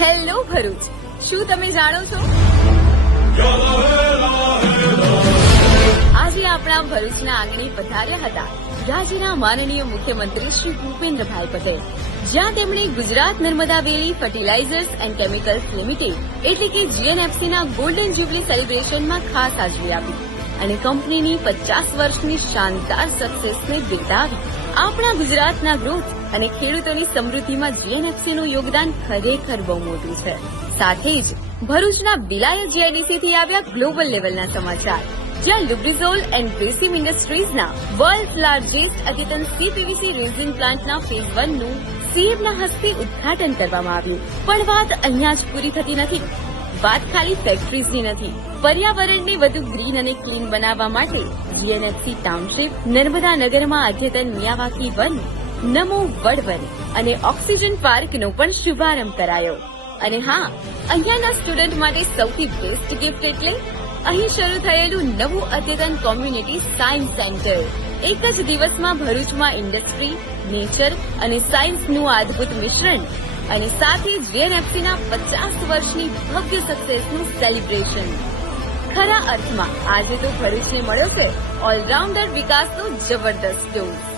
Hello Bharuch, શું તમે જાણો છો? આજે આપણા ભરૂચના આંગણે પધાર્યા હતા રાજ્યના માનનીય મુખ્યમંત્રી શ્રી ભૂપેન્દ્રભાઈ પટેલ, જ્યાં તેમણે ગુજરાત નર્મદા વેલી ફર્ટિલાઇઝર્સ એન્ડ કેમિકલ્સ લિમિટેડ એટલે કે GNFCના ગોલ્ડન જ્યુબલી સેલિબ્રેશનમાં ખાસ હાજરી આપી અને કંપનીની 50 વર્ષની શાનદાર સક્સેસને બિરદાવી. આપણા ગુજરાતના ગ્રોથ અને ખેડૂતોની સમૃદ્ધિમાં GNFCનું યોગદાન ખરેખર બહુ મોટું છે. સાથે જ ભરૂચના વિલાયત GIDC થી આવ્યા ગ્લોબલ લેવલના સમાચાર, જ્યાં લ્યુબ્રિઝોલ એન્ડ ગ્રેસિમ ઇન્ડસ્ટ્રીઝના વર્લ્ડ લાર્જેસ્ટ અદ્યતન CPVC રેઝિન પ્લાન્ટના ફેઝ 1 નું CMના હસ્તે ઉદ્ઘાટન કરવામાં આવ્યું. પણ વાત અહીંયા જ પૂરી થતી નથી. વાત ખાલી ફેક્ટરીઝની નથી. પર્યાવરણને વધુ ગ્રીન અને ક્લીન બનાવવા માટે GNFC ટાઉનશીપ નર્મદા નગરમાં અદ્યતન મિયાવાકી વન, નમો વડવન અને ઓક્સિજન પાર્કનો પણ શુભારંભ કરાયો. અને હા, અહીંયાના સ્ટુડન્ટ માટે સૌથી બેસ્ટ ગિફ્ટ એટલે અહીં શરૂ થયેલું નવું અદ્યતન કોમ્યુનિટી સાયન્સ સેન્ટર. એક જ દિવસમાં ભરૂચમાં ઇન્ડસ્ટ્રી, નેચર અને સાયન્સનું અદ્ભુત મિશ્રણ, અને સાથે GNFCના 50 વર્ષની ભવ્ય સક્સેસનું સેલિબ્રેશન. ખરા અર્થમાં આજે તો ભરૂચને મળ્યો છે ઓલરાઉન્ડર વિકાસનો જબરદસ્ત ડોઝ.